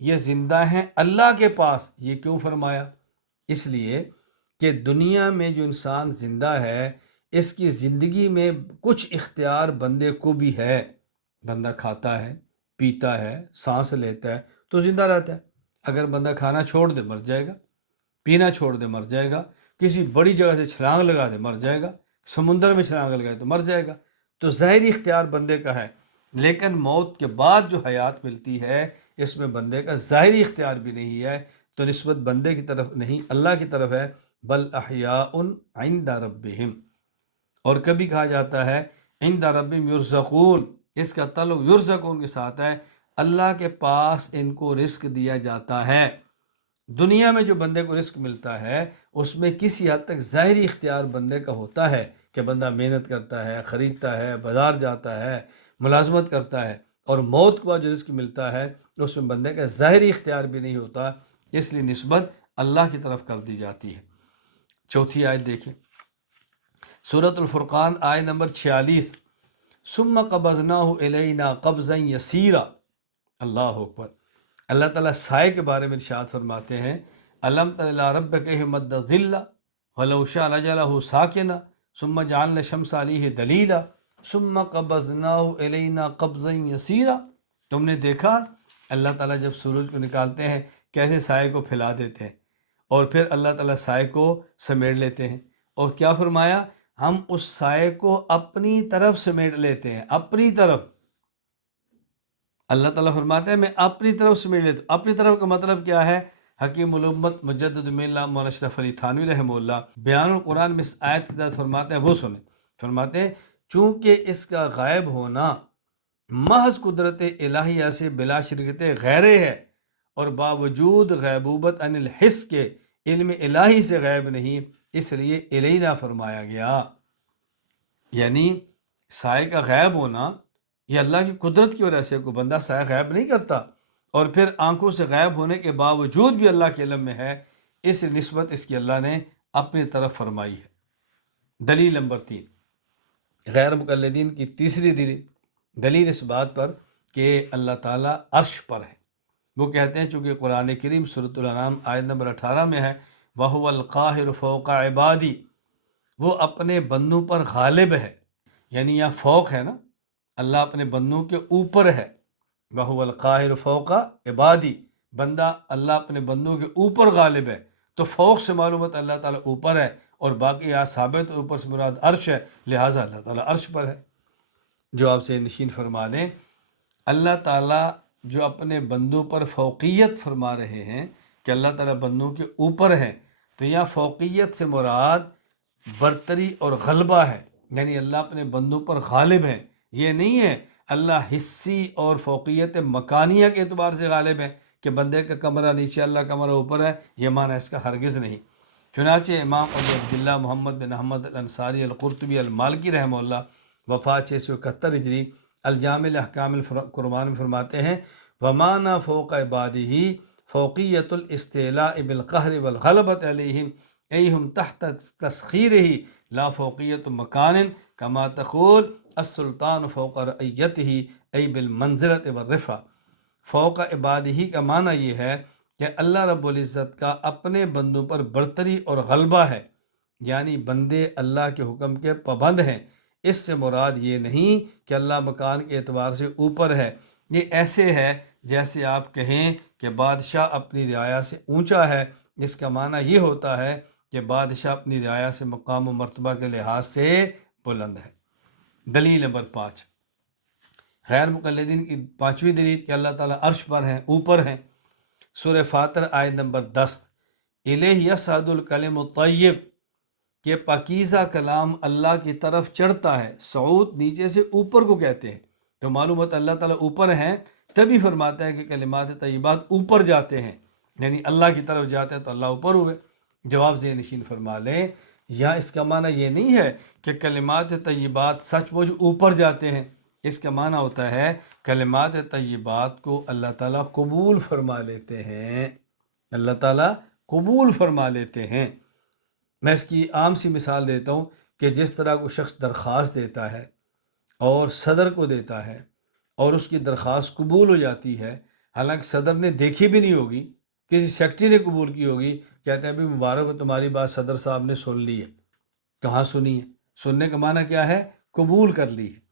یہ زندہ ہیں اللہ کے پاس، یہ کیوں فرمایا؟ اس لیے کہ دنیا میں جو انسان زندہ ہے اس کی زندگی میں کچھ اختیار بندے کو بھی ہے، بندہ کھاتا ہے، پیتا ہے، سانس لیتا ہے تو زندہ رہتا ہے۔ اگر بندہ کھانا چھوڑ دے مر جائے گا، پینا چھوڑ دے مر جائے گا، کسی بڑی جگہ سے چھلانگ لگا دے مر جائے گا، سمندر میں چھلانگ لگائے تو مر جائے گا۔ تو ظاہری اختیار بندے کا ہے، لیکن موت کے بعد جو حیات ملتی ہے اس میں بندے کا ظاہری اختیار بھی نہیں ہے، تو نسبت بندے کی طرف نہیں اللہ کی طرف ہے، بل احیاء عند ربہم۔ اور کبھی کہا جاتا ہے عند ربہم یرزقون، اس کا تعلق یرزقون کے ساتھ ہے، اللہ کے پاس ان کو رزق دیا جاتا ہے۔ دنیا میں جو بندے کو رزق ملتا ہے اس میں کسی حد تک ظاہری اختیار بندے کا ہوتا ہے کہ بندہ محنت کرتا ہے، خریدتا ہے، بازار جاتا ہے، ملازمت کرتا ہے، اور موت کے بعد جو رزق ملتا ہے اس میں بندے کا ظاہری اختیار بھی نہیں ہوتا، اس لیے نسبت اللہ کی طرف کر دی جاتی ہے۔ چوتھی آیت دیکھیں، سورۃ الفرقان آیت نمبر 46، ثم قبضناہ الینا قبضا یسیرا، اللہ اکبر۔ اللہ تعالیٰ سائے کے بارے میں ارشاد فرماتے ہیں، الم تر الی ربک مد ظل ولو شاء لجعلہ ساکنا ثم جعلنا الشمس علیہ دلیلا ثم قبضناہ الینا قبضا یسیرا۔ تم نے دیکھا اللہ تعالیٰ جب سورج کو نکالتے ہیں کیسے سائے کو پھیلا دیتے ہیں، اور پھر اللہ تعالیٰ سائے کو سمیٹ لیتے ہیں، اور کیا فرمایا، ہم اس سائے کو اپنی طرف سمیٹ لیتے ہیں، اپنی طرف۔ اللہ تعالیٰ فرماتے ہیں میں اپنی طرف سمیٹ لیتا ہوں۔ اپنی طرف کا مطلب کیا ہے؟ حکیم الامت مجدد ملہ مولانا اشرف علی تھانوی رحمہ اللہ بیان القرآن میں اس آیت کے تحت فرماتے ہیں، وہ سنیں، فرماتے ہیں چونکہ اس کا غائب ہونا محض قدرت الہیہ سے بلا شرکت غیرے ہے، اور باوجود غیبوبت عن الحس کے علم الہی سے غیب نہیں، اس لیے الینا فرمایا گیا۔ یعنی سائے کا غائب ہونا یہ اللہ کی قدرت کی وجہ سے، کوئی بندہ سایہ غائب نہیں کرتا، اور پھر آنکھوں سے غائب ہونے کے باوجود بھی اللہ کے علم میں ہے، اس نسبت اس کی اللہ نے اپنی طرف فرمائی ہے۔ دلیل نمبر 3، غیر مقلدین کی تیسری دلیل اس بات پر کہ اللہ تعالیٰ عرش پر ہے۔ وہ کہتے ہیں چونکہ قرآن کریم سورۃ الانعام آیت نمبر 18 میں ہے، وَهُوَ الْقَاهِرُ فَوْقَ عِبَادِهِ، وہ اپنے بندوں پر غالب ہے، یعنی یہاں فوق ہے نا، اللہ اپنے بندوں کے اوپر ہے، وَهُوَ الْقَاهِرُ فَوْقَ عِبَادِهِ، بندہ اللہ اپنے بندوں کے اوپر غالب ہے، تو فوق سے معلومات اللہ تعالیٰ اوپر ہے، اور باقی یہاں ثابت اوپر سے مراد عرش ہے، لہٰذا اللہ تعالیٰ عرش پر ہے۔ جو آپ سے نشین فرما لیں، اللہ تعالیٰ جو اپنے بندوں پر فوقیت فرما رہے ہیں کہ اللہ تعالیٰ بندوں کے اوپر ہے، تو یہاں فوقیت سے مراد برتری اور غلبہ ہے، یعنی اللہ اپنے بندوں پر غالب ہے۔ یہ نہیں ہے اللہ حصی اور فوقیت مکانیہ کے اعتبار سے غالب ہے کہ بندے کا کمرہ نیچے اللہ کا کمرہ اوپر ہے، یہ معنی اس کا ہرگز نہیں۔ چنانچہ امام ابو عبداللہ محمد بن احمد الانصاری القرطبی المالکی رحمہ اللہ وفات 671 ہجری الجامع احکام القرآن میں فرماتے ہیں، وَمَانَا فوق عبادہ فوقیت الاستعلاء بالقہر والغلبۃ علیہم ایہم تحت تسخیرہ لا فوقیت مکان کما تقول السلطان فوق رعیتہ ای بالمنزلۃ والرفع۔ فوق عبادہ کا معنی یہ ہے کہ اللہ رب العزت کا اپنے بندوں پر برتری اور غلبہ ہے، یعنی بندے اللہ کے حکم کے پابند ہیں۔ اس سے مراد یہ نہیں کہ اللہ مکان کے اعتبار سے اوپر ہے، یہ ایسے ہے جیسے آپ کہیں کہ بادشاہ اپنی رعایا سے اونچا ہے، اس کا معنی یہ ہوتا ہے کہ بادشاہ اپنی رعایا سے مقام و مرتبہ کے لحاظ سے بلند ہے۔ دلیل نمبر 5، غیر مقلدین کی پانچویں دلیل کہ اللہ تعالیٰ عرش پر ہیں، اوپر ہیں، سورہ فاطر آیت نمبر 10، الیہ یصعد الکلم الطیب، کہ پاکیزہ کلام اللہ کی طرف چڑھتا ہے۔ صعود نیچے سے اوپر کو کہتے ہیں، تو معلوم ہوتا ہے اللہ تعالیٰ اوپر ہیں، تبھی فرماتا ہے کہ کلمات طیبات اوپر جاتے ہیں، یعنی اللہ کی طرف جاتے ہیں تو اللہ اوپر ہوئے۔ جواب ذہن نشین فرما لیں، یا اس کا معنی یہ نہیں ہے کہ کلمات طیبات سچ مچ اوپر جاتے ہیں، اس کا معنی ہوتا ہے کلمات طیبات کو اللہ تعالیٰ قبول فرما لیتے ہیں، اللہ تعالیٰ قبول فرما لیتے ہیں۔ میں اس کی عام سی مثال دیتا ہوں کہ جس طرح کوئی شخص درخواست دیتا ہے اور صدر کو دیتا ہے اور اس کی درخواست قبول ہو جاتی ہے، حالانکہ صدر نے دیکھی بھی نہیں ہوگی، کسی سیکٹری نے قبول کی ہوگی، کہتے ہیں ابھی مبارک ہو تمہاری بات صدر صاحب نے سن لی ہے۔ کہاں سنی ہے؟ سننے کا معنی کیا ہے؟ قبول کر لی ہے۔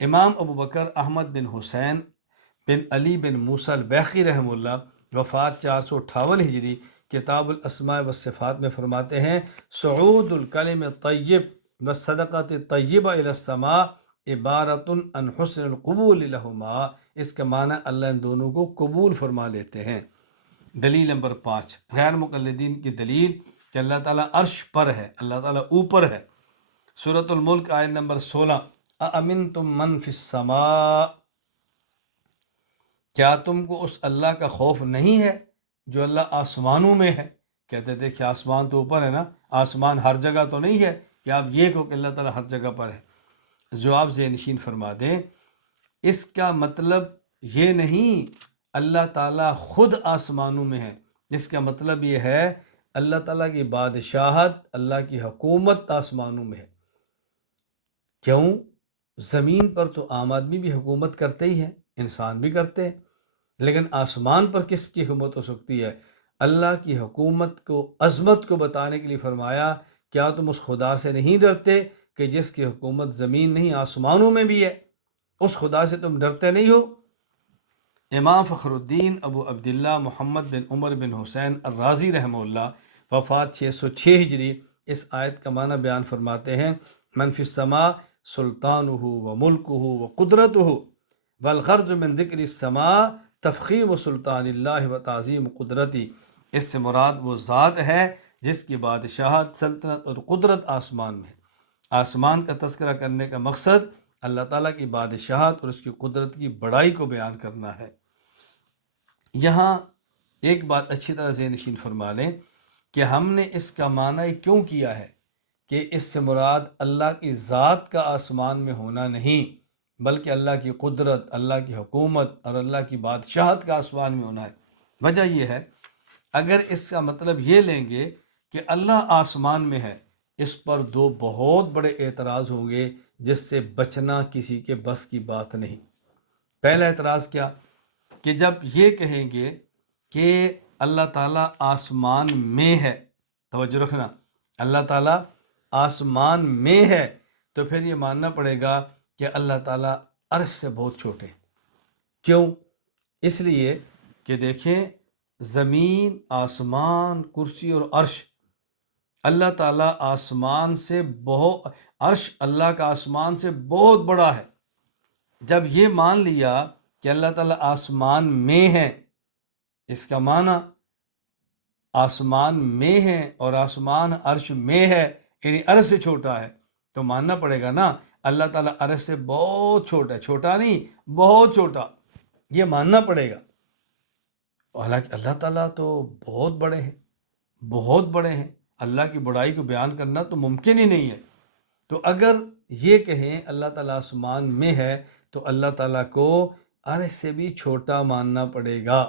امام ابو بکر احمد بن حسین بن علی بن موسیٰ البیخی رحمہ اللہ وفات 458 ہجری کتاب الاسماء والصفات میں فرماتے ہیں، صعود الکلم الطیب والصدقۃ الطیبہ الی السماء عبارت عن حسن القبول لہما، اس کا معنی اللہ ان دونوں کو قبول فرما لیتے ہیں۔ دلیل نمبر 5، غیر مقلدین کی دلیل کہ اللہ تعالیٰ عرش پر ہے، اللہ تعالیٰ اوپر ہے۔ سورۃ الملک آیت نمبر 16، اَأَمِنْتُم مَّن فِي السَّمَاءِ، کیا تم کو اس اللہ کا خوف نہیں ہے جو اللہ آسمانوں میں ہے؟ کہتے تھے کہ آسمان تو اوپر ہے نا، آسمان ہر جگہ تو نہیں ہے کہ آپ یہ کہو کہ اللہ تعالیٰ ہر جگہ پر ہے۔ جواب ذہن نشین فرما دیں، اس کا مطلب یہ نہیں اللہ تعالیٰ خود آسمانوں میں ہے، اس کا مطلب یہ ہے اللہ تعالیٰ کی بادشاہت، اللہ کی حکومت آسمانوں میں ہے۔ کیوں؟ زمین پر تو عام آدمی بھی حکومت کرتے ہی ہیں، انسان بھی کرتے ہیں، لیکن آسمان پر کس کی حکومت ہو سکتی ہے؟ اللہ کی حکومت کو، عظمت کو بتانے کے لیے فرمایا کیا تم اس خدا سے نہیں ڈرتے کہ جس کی حکومت زمین نہیں آسمانوں میں بھی ہے؟ اس خدا سے تم ڈرتے نہیں ہو؟ امام فخر الدین ابو عبداللہ محمد بن عمر بن حسین الرازی رحمہ اللہ، وفات 606 ہجری، اس آیت کا معنی بیان فرماتے ہیں، من فی السماء سلطانہ و ملکہ و قدرتہ، والغرض من ذکر السماء تفخیم سلطان اللہ و تعظیم قدرتی، اس سے مراد وہ ذات ہے جس کی بادشاہت، سلطنت اور قدرت آسمان میں ہے۔ آسمان کا تذکرہ کرنے کا مقصد اللہ تعالیٰ کی بادشاہت اور اس کی قدرت کی بڑائی کو بیان کرنا ہے۔ یہاں ایک بات اچھی طرح ذہن نشین فرما لیں کہ ہم نے اس کا معنی کیوں کیا ہے کہ اس سے مراد اللہ کی ذات کا آسمان میں ہونا نہیں، بلکہ اللہ کی قدرت، اللہ کی حکومت اور اللہ کی بادشاہت کا آسمان میں ہونا ہے۔ وجہ یہ ہے، اگر اس کا مطلب یہ لیں گے کہ اللہ آسمان میں ہے، اس پر دو بہت بڑے اعتراض ہوں گے جس سے بچنا کسی کے بس کی بات نہیں۔ پہلا اعتراض کیا کہ جب یہ کہیں گے کہ اللہ تعالیٰ آسمان میں ہے، توجہ رکھنا، اللہ تعالیٰ آسمان میں ہے، تو پھر یہ ماننا پڑے گا کہ اللہ تعالیٰ عرش سے بہت چھوٹے۔ کیوں؟ اس لیے کہ دیکھیں زمین، آسمان، کرسی اور عرش، اللہ تعالیٰ آسمان سے بہت، عرش اللہ کا آسمان سے بہت بڑا ہے۔ جب یہ مان لیا کہ اللہ تعالیٰ آسمان میں ہے، اس کا معنی آسمان میں ہے اور آسمان عرش میں ہے، یعنی عرش سے چھوٹا ہے، تو ماننا پڑے گا نا اللہ تعالیٰ عرش سے بہت چھوٹا ہے، چھوٹا نہیں بہت چھوٹا، یہ ماننا پڑے گا۔ حالانکہ اللہ تعالیٰ تو بہت بڑے ہیں، بہت بڑے ہیں، اللہ کی بڑائی کو بیان کرنا تو ممکن ہی نہیں ہے۔ تو اگر یہ کہیں اللہ تعالیٰ آسمان میں ہے تو اللہ تعالیٰ کو عرش سے بھی چھوٹا ماننا پڑے گا،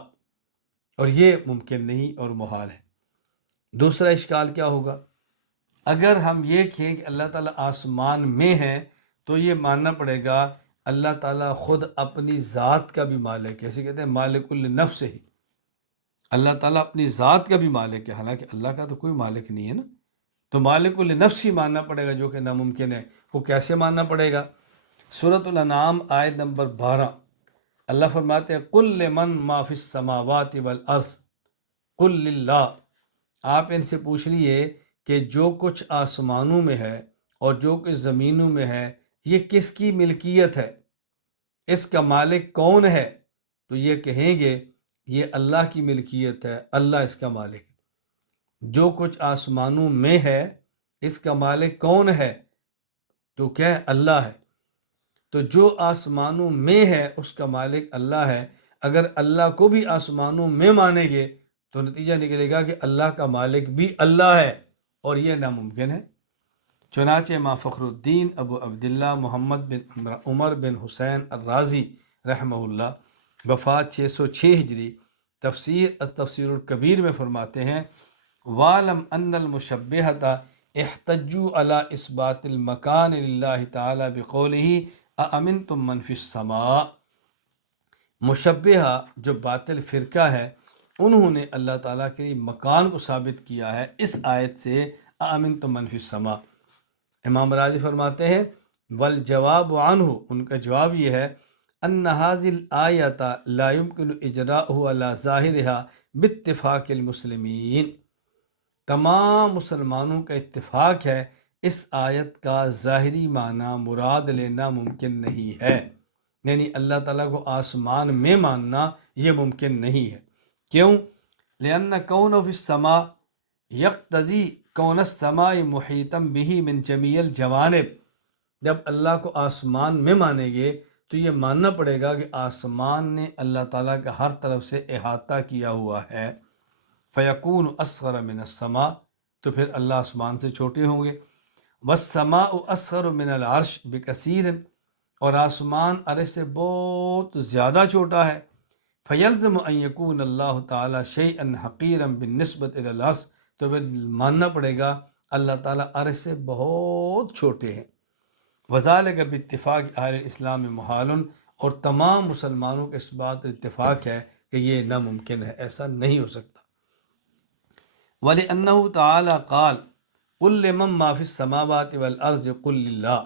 اور یہ ممکن نہیں اور محال ہے۔ دوسرا اشکال کیا ہوگا؟ اگر ہم یہ کہیں کہ اللہ تعالیٰ آسمان میں ہے تو یہ ماننا پڑے گا اللہ تعالیٰ خود اپنی ذات کا بھی مالک ہے، ایسے کہتے ہیں مالک النفس ہی، اللہ تعالیٰ اپنی ذات کا بھی مالک ہے، حالانکہ اللہ کا تو کوئی مالک نہیں ہے نا، تو مالک النفس ہی ماننا پڑے گا، جو کہ ناممکن ہے۔ وہ کیسے ماننا پڑے گا؟ سورۃ الانعام آیت نمبر 12، اللہ فرماتے ہیں قُلْ لِمَن مَا فِي السَّمَاوَاتِ وَالْأَرْضِ قُلْ لِلَّهِ، آپ ان سے پوچھ لیے کہ جو کچھ آسمانوں میں ہے اور جو کچھ زمینوں میں ہے یہ کس کی ملکیت ہے، اس کا مالک کون ہے؟ تو یہ کہیں گے یہ اللہ کی ملکیت ہے، اللہ اس کا مالک ہے۔ جو کچھ آسمانوں میں ہے اس کا مالک کون ہے؟ تو کیا ہے؟ اللہ ہے۔ تو جو آسمانوں میں ہے اس کا مالک اللہ ہے۔ اگر اللہ کو بھی آسمانوں میں مانیں گے تو نتیجہ نکلے گا کہ اللہ کا مالک بھی اللہ ہے، اور یہ ناممکن ہے۔ چنانچہ امام فخر الدین ابو عبداللہ محمد بن عمر بن حسین الرازی رحمہ اللہ، وفات 606 ہجری، تفسیر الکبیر میں فرماتے ہیں وَعْلَمْ أَنَّ الْمُشَبِّهَةَ احتجوا علی اثبات المکان للہ تعالی بقولہ اَأَمِنْتُم مَّن فِی السَّمَاءِ، مشبہہ جو باطل فرقہ ہے انہوں نے اللہ تعالیٰ کے مکان کو ثابت کیا ہے اس آیت سے اَأَمِنْتُم مَّن فِی السَّمَاءِ۔ امام راضی فرماتے ہیں والجواب عنہ، ان کا جواب یہ ہے ان هذه الآیۃ لا يمکن اجراؤہ علی ظاہرها باتفاق المسلمین، تمام مسلمانوں کا اتفاق ہے اس آیت کا ظاہری معنی مراد لینا ممکن نہیں ہے، یعنی اللہ تعالیٰ کو آسمان میں ماننا یہ ممکن نہیں ہے۔ کیوں؟ لأن کون فی السماء یقتضی کون السماء محیطا به من جمیع الجوانب، جب اللہ کو آسمان میں مانیں گے تو یہ ماننا پڑے گا کہ آسمان نے اللہ تعالیٰ کا ہر طرف سے احاطہ کیا ہوا ہے۔ فیکون اصغر من السماء، تو پھر اللہ آسمان سے چھوٹے ہوں گے۔ والسماء اصغر من العرش بکثیر، اور آسمان عرش سے بہت زیادہ چھوٹا ہے۔ فیلزم ان یکون اللہ تعالیٰ شیئا حقیرا بالنسبۃ الی العرش، تو پھر ماننا پڑے گا اللہ تعالیٰ عرش سے بہت چھوٹے ہیں۔ وذالک باتفاق اہل الاسلام محال، اور تمام مسلمانوں کے اس بات پر اتفاق ہے کہ یہ ناممکن ہے، ایسا نہیں ہو سکتا۔ وَلِأَنَّهُ تَعَالَى قَالَ قُلْ لِمَن مَّا فِي السَّمَاوَاتِ وَالْأَرْضِ قُلْ لِلَّهِ،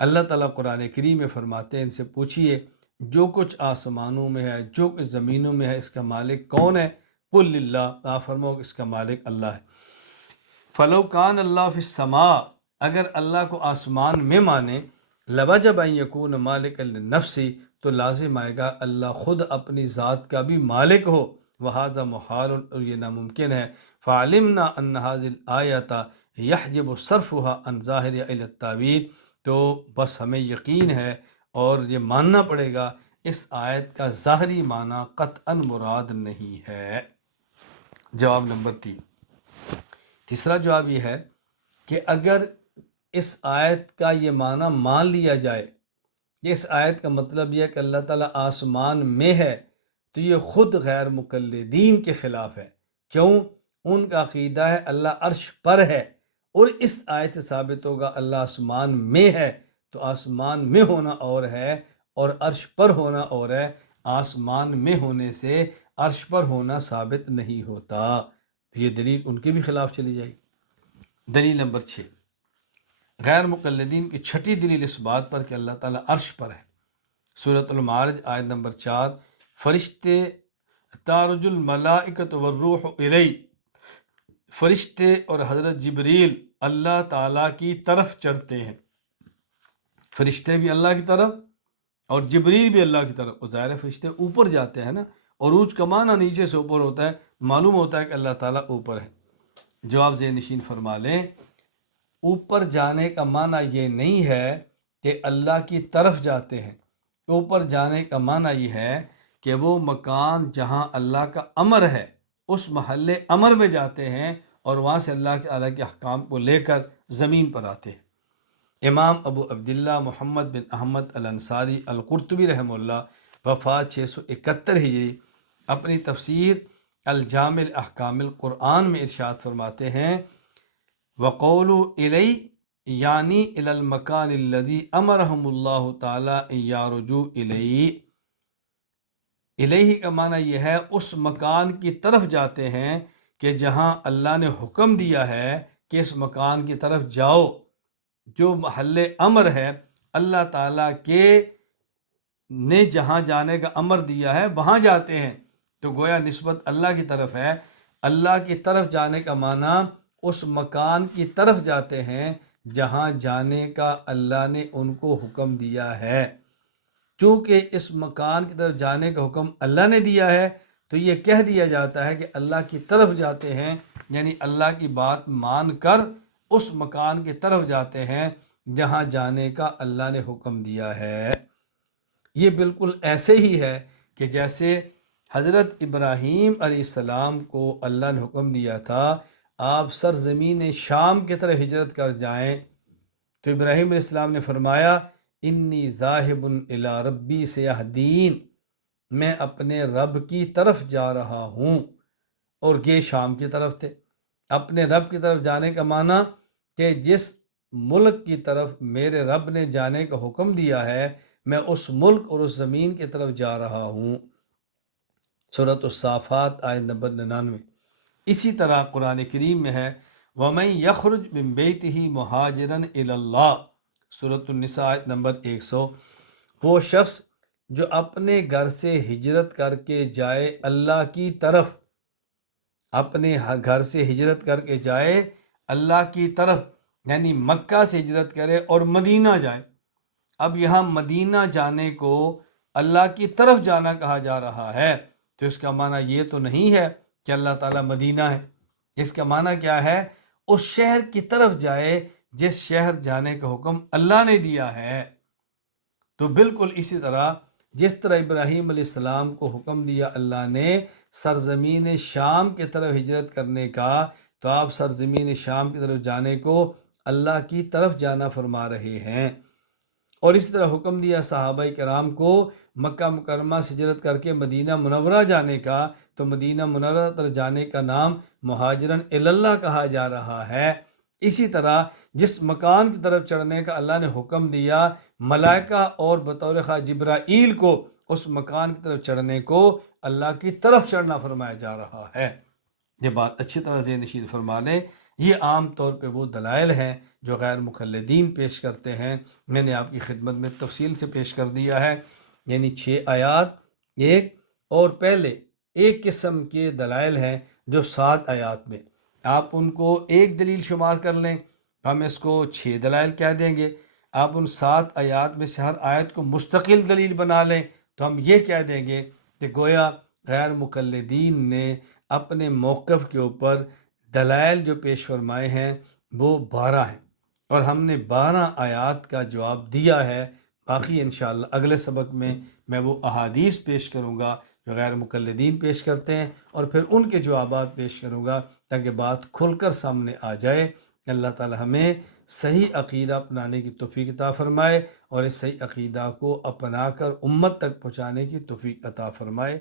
اللہ تعالیٰ قرآن کریم میں فرماتے ہیں ان سے پوچھیے جو کچھ آسمانوں میں ہے جو کچھ زمینوں میں ہے اس کا مالک کون ہے؟ قُلْ لِلَّهِ، آپ فرماؤ کہ اس کا مالک اللہ ہے۔ فَلَوْ كَانَ اللَّهُ فِي السَّمَاءِ، اگر اللہ کو آسمان میں مانے، لَوَجَبَ أَن يَكُونَ مَالِكًا لِلنَّفْسِ، تو لازم آئے گا اللہ خود اپنی ذات کا بھی مالک ہو۔ وَهَذَا مُحَالٌ، اور یہ ناممکن ہے۔ فَعَلِمْنَا أَنَّ هَذِهِ الْآيَةَ يَحْجِبُ صَرْفُهَا عَنْ ظَاهِرِهَا إِلَى التَّأْوِيلِ، تو بس ہمیں یقین ہے اور یہ ماننا پڑے گا اس آیت کا ظاہری معنی قطعاً مراد نہیں ہے۔ جواب نمبر 3، تیسرا جواب یہ ہے کہ اگر اس آیت کا یہ معنی مان لیا جائے کہ اس آیت کا مطلب یہ ہے کہ اللہ تعالیٰ آسمان میں ہے، تو یہ خود غیر مقلدین کے خلاف ہے۔ کیوں؟ ان کا عقیدہ ہے اللہ عرش پر ہے، اور اس آیت سے ثابت ہوگا اللہ آسمان میں ہے، تو آسمان میں ہونا اور ہے اور عرش پر ہونا اور ہے۔ آسمان میں ہونے سے عرش پر ہونا ثابت نہیں ہوتا، یہ دلیل ان کے بھی خلاف چلی جائے گی۔ دلیل نمبر 6، غیر مقلدین کی چھٹی دلیل اس بات پر کہ اللہ تعالیٰ عرش پر ہے۔ سورۃ المعارج آیت نمبر 4، فرشتے تعرج الملائکۃ والروح الیہ، فرشتے اور حضرت جبریل اللہ تعالیٰ کی طرف چڑھتے ہیں۔ فرشتے بھی اللہ کی طرف اور جبریل بھی اللہ کی طرف، اور ظاہر فرشتے اوپر جاتے ہیں نا، عروج کا معنی نیچے سے اوپر ہوتا ہے، معلوم ہوتا ہے کہ اللہ تعالیٰ اوپر ہے۔ جواب ذہن نشین فرما لیں، اوپر جانے کا معنی یہ نہیں ہے کہ اللہ کی طرف جاتے ہیں، اوپر جانے کا معنی یہ ہے کہ وہ مکان جہاں اللہ کا امر ہے اس محل امر میں جاتے ہیں اور وہاں سے اللہ تعالیٰ کے احکام کو لے کر زمین پر آتے ہیں۔ امام ابو عبداللہ محمد بن احمد الانصاری القرطبی رحمہ اللہ، وفات 671 ہجری، اپنی تفسیر الجامع احکام القرآن میں ارشاد فرماتے ہیں وَقَوْلُ إِلَيْهِ یعنی إِلَى الْمَكَانِ الَّذِي أَمَرَهُمُ اللَّهُ تَعَالَىٰ أَن يَعْرُجُوا إِلَيْهِ، الیہ کا معنی یہ ہے اس مکان کی طرف جاتے ہیں کہ جہاں اللہ نے حکم دیا ہے کہ اس مکان کی طرف جاؤ، جو محل امر ہے اللہ تعالیٰ کے نے جہاں جانے کا امر دیا ہے وہاں جاتے ہیں، تو گویا نسبت اللہ کی طرف ہے۔ اللہ کی طرف جانے کا معنی اس مکان کی طرف جاتے ہیں جہاں جانے کا اللہ نے ان کو حکم دیا ہے۔ چونکہ اس مکان کی طرف جانے کا حکم اللہ نے دیا ہے تو یہ کہہ دیا جاتا ہے کہ اللہ کی طرف جاتے ہیں، یعنی اللہ کی بات مان کر اس مکان کی طرف جاتے ہیں جہاں جانے کا اللہ نے حکم دیا ہے۔ یہ بالکل ایسے ہی ہے کہ جیسے حضرت ابراہیم علیہ السلام کو اللہ نے حکم دیا تھا آپ سرزمین شام کی طرف ہجرت کر جائیں، تو ابراہیم علیہ السلام نے فرمایا انی ذاہب الی ربی سیہدین، میں اپنے رب کی طرف جا رہا ہوں، اور یہ شام کی طرف تھے۔ اپنے رب کی طرف جانے کا معنی کہ جس ملک کی طرف میرے رب نے جانے کا حکم دیا ہے میں اس ملک اور اس زمین کی طرف جا رہا ہوں۔ سورۃ الصافات آیت نمبر 99۔ اسی طرح قرآن کریم میں ہے وَمَن يَخْرُجْ مِن بَيْتِهِ مُهَاجِرًا إِلَى اللَّهِ، سورۃ النساء آیت نمبر 100۔ وہ شخص جو اپنے گھر سے ہجرت کر کے جائے اللہ کی طرف، اپنے گھر سے ہجرت کر کے جائے اللہ کی طرف، یعنی مکہ سے ہجرت کرے اور مدینہ جائے۔ اب یہاں مدینہ جانے کو اللہ کی طرف جانا کہا جا رہا ہے، تو اس کا معنی یہ تو نہیں ہے کہ اللہ تعالیٰ مدینہ ہے۔ اس کا معنی کیا ہے؟ اس شہر کی طرف جائے جس شہر جانے کا حکم اللہ نے دیا ہے۔ تو بالکل اسی طرح جس طرح ابراہیم علیہ السلام کو حکم دیا اللہ نے سرزمین شام کی طرف ہجرت کرنے کا، تو آپ سرزمین شام کی طرف جانے کو اللہ کی طرف جانا فرما رہے ہیں۔ اور اسی طرح حکم دیا صحابہ کرام کو مکہ مکرمہ سے ہجرت کر کے مدینہ منورہ جانے کا، تو مدینہ منورہ طرف جانے کا نام مہاجرن الی اللہ کہا جا رہا ہے۔ اسی طرح جس مکان کی طرف چڑھنے کا اللہ نے حکم دیا ملائکہ اور بطور خواہ جبرائیل کو اس مکان کی طرف چڑھنے کو اللہ کی طرف چڑھنا فرمایا جا رہا ہے۔ یہ بات اچھی طرح ذہن نشین فرما لیں۔ یہ عام طور پہ وہ دلائل ہیں جو غیر مقلدین پیش کرتے ہیں۔ میں نے آپ کی خدمت میں تفصیل سے پیش کر دیا ہے، یعنی 6 آیات ایک، اور پہلے ایک قسم کے دلائل ہیں جو 7 آیات میں، آپ ان کو ایک دلیل شمار کر لیں، ہم اس کو 6 دلائل کہہ دیں گے۔ آپ ان 7 آیات میں سے ہر آیت کو مستقل دلیل بنا لیں تو ہم یہ کہہ دیں گے کہ گویا غیر مقلدین نے اپنے موقف کے اوپر دلائل جو پیش فرمائے ہیں وہ 12 ہیں، اور ہم نے 12 آیات کا جواب دیا ہے۔ باقی انشاءاللہ اگلے سبق میں وہ احادیث پیش کروں گا جو غیر مقلدین پیش کرتے ہیں، اور پھر ان کے جوابات پیش کروں گا تاکہ بات کھل کر سامنے آ جائے۔ اللہ تعالی ہمیں صحیح عقیدہ اپنانے کی توفیق عطا فرمائے، اور اس صحیح عقیدہ کو اپنا کر امت تک پہنچانے کی توفیق عطا فرمائے۔